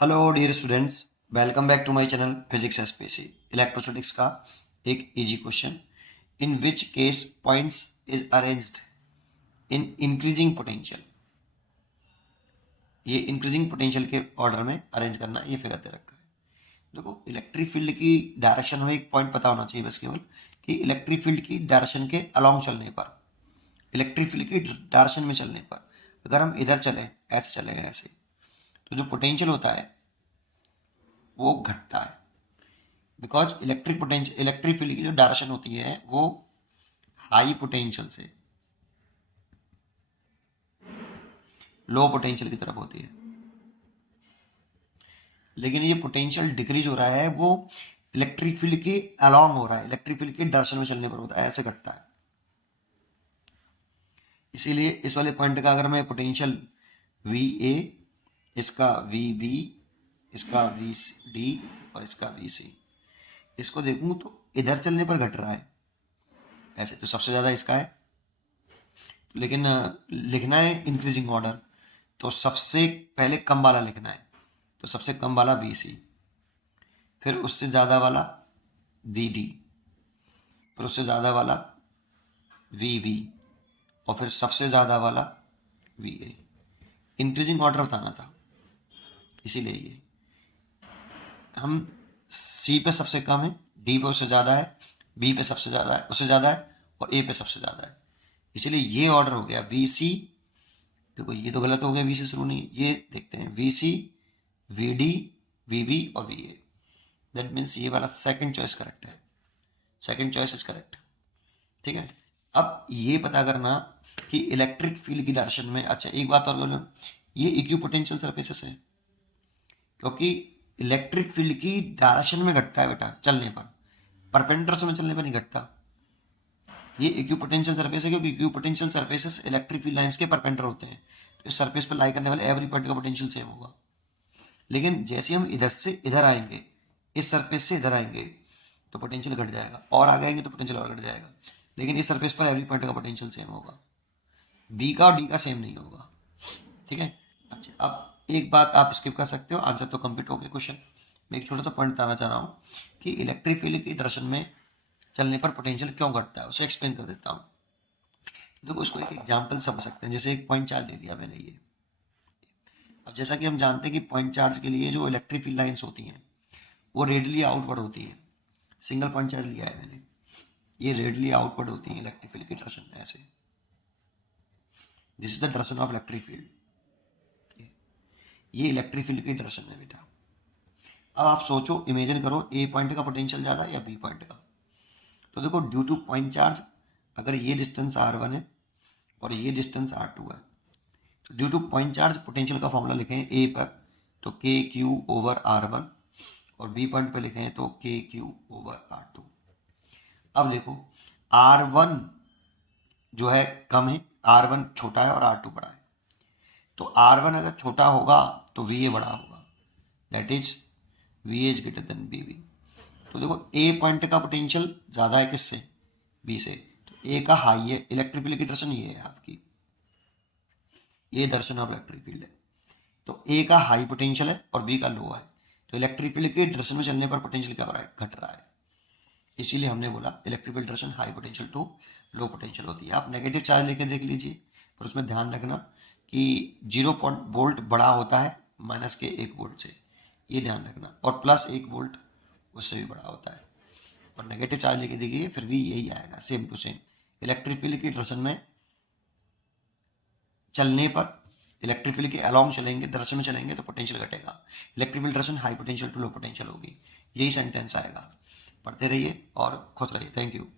Hello dear students, welcome back to my channel physics SPC. Electrostatics का एक easy question. In which case points is arranged in increasing potential. ये increasing potential के order में arrange करना, ये figure दे रखा है। देखो, इलेक्ट्रिक फील्ड की डायरेक्शन में एक पॉइंट पता होना चाहिए बस केवल, कि इलेक्ट्रिक फील्ड की डायरेक्शन के अलोंग चलने पर, इलेक्ट्रिक फील्ड की डायरेक्शन में चलने पर, अगर हम इधर चलें, ऐसे चलें ऐसे, तो जो पोटेंशियल होता है वो घटता है। बिकॉज इलेक्ट्रिक फील्ड की जो डायरेक्शन होती है वो हाई पोटेंशियल से लो पोटेंशियल की तरफ होती है, लेकिन ये पोटेंशियल डिक्रीज हो रहा है वो इलेक्ट्रिक फील्ड के अलोंग हो रहा है, इलेक्ट्रिक फील्ड के डायरेक्शन में चलने पर होता है, ऐसे घटता है। इसीलिए इस वाले पॉइंट का अगर मैं पोटेंशियल वी ए, इसका वी बी, इसका वी डी और इसका वी सी, इसको देखूं तो इधर चलने पर घट रहा है ऐसे, तो सबसे ज्यादा इसका है। लेकिन लिखना है इंक्रीजिंग ऑर्डर, तो सबसे पहले कम वाला लिखना है, तो सबसे कम वाला वी सी, फिर उससे ज़्यादा वाला वी डी, फिर उससे ज़्यादा वाला वी बी, और फिर सबसे ज़्यादा वाला वी ए। इंक्रीजिंग ऑर्डर बताना था, इसीलिए ये हम सी पे सबसे कम है, डी पे उससे ज़्यादा है, बी पे सबसे ज़्यादा है, उससे ज़्यादा है, और ए पे सबसे ज़्यादा है। इसीलिए ये ऑर्डर हो गया वी सी। देखो ये तो गलत हो गया, वी से शुरू नहीं, ये देखते हैं V C, V D, V B और वी ए। दैट मीन्स ये वाला सेकंड चॉइस करेक्ट है, सेकंड चॉइस इज करेक्ट। ठीक है, अब ये पता करना कि इलेक्ट्रिक फील्ड की डायरेक्शन में, अच्छा एक बात और बोलो, ये इक्विपोटेंशियल सरफेसेस है, क्योंकि इलेक्ट्रिक फील्ड की डायरेक्शन में घटता है बेटा चलने पर, परपेंडिकुलर में चलने पर नहीं घटता। ये इक्विपोटेंशियल सरफेस है, क्योंकि equipotential surfaces electric field lines के परपेंडिकुलर होते हैं, तो इस सरफेस पर लाई करने वाले एवरी पॉइंट का पोटेंशियल सेम होगा। लेकिन जैसे हम इधर से इधर आएंगे, इस सरफेस से इधर आएंगे, तो पोटेंशियल घट जाएगा, और आगे आएंगे तो पोटेंशियल और घट जाएगा। लेकिन इस सरफेस पर एवरी पॉइंट का पोटेंशियल सेम होगा, बी का और डी का सेम नहीं होगा। ठीक है, अच्छा अब एक बात आप स्किप कर सकते हो, आंसर तो कंप्लीट हो गया क्वेश्चन। मैं एक छोटा सा पॉइंट बताना चाह रहा हूँ कि इलेक्ट्रिक फील्ड की डायरेक्शन में चलने पर पोटेंशियल क्यों घटता है, उसे एक्सप्लेन कर देता हूँ। देखो, उसको एक एग्जाम्पल समझ सकते हैं, जैसे एक पॉइंट चार्ज ले लिया मैंने ये। अब जैसा कि हम जानते हैं कि पॉइंट चार्ज के लिए जो इलेक्ट्रिक फील्ड लाइंस होती हैं वो रेडली आउटवर्ड होती है। सिंगल पॉइंट चार्ज लिया है मैंने, ये रेडली आउटवर्ड होती है इलेक्ट्रिक फील्ड की डायरेक्शन में, ऐसे। This is the direction of electric field, ये इलेक्ट्रिक फील्ड की डायरेक्शन है बेटा। अब आप सोचो, इमेजिन करो, ए पॉइंट का पोटेंशियल ज़्यादा है या बी पॉइंट का। तो देखो, ड्यू टू पॉइंट चार्ज, अगर ये डिस्टेंस r1 है और ये डिस्टेंस r2 है, तो due two point charge potential का फॉर्मूला लिखें ए पर, तो के क्यू ओवर r1, और बी पॉइंट पे लिखें तो के क्यू ओवर r2। अब देखो, r1 जो है कम है, r1 छोटा है और r2 बड़ा है, तो r1 अगर छोटा होगा तो va बड़ा होगा, that is va is greater than bv। तो देखो, ए पॉइंट का पोटेंशियल ज्यादा है किससे, बी से, तो ए का हाई है, इलेक्ट्रिक फील्ड की डायरेक्शन ये है आपकी, ये डायरेक्शन ऑफ इलेक्ट्रिक फील्ड है। तो ए का हाई पोटेंशियल है और बी का लो है, तो इलेक्ट्रिक फील्ड के डायरेक्शन में चलने पर पोटेंशियल क्या हो रहा है, घट रहा है। इसीलिए हमने बोला electric field direction high potential to low potential होती है। आप नेगेटिव चार्ज लेके देख लीजिए, पर उसमें ध्यान रखना कि 0 वोल्ट बड़ा होता है माइनस के 1 वोल्ट से, ये ध्यान रखना, और प्लस 1 वोल्ट उससे भी बड़ा होता है। और नेगेटिव चार्ज लेके देखिए, फिर भी यही आएगा, same to same. Electric field की डायरेक्शन में चलने पर, इलेक्ट्रिक फील्ड के अलोंग चलेंगे, डायरेक्शन में चलेंगे तो पोटेंशियल घटेगा। Electric field direction high potential to low potential होगी, यही सेंटेंस आएगा। पढ़ते रहिए और खुश रहिए। Thank you.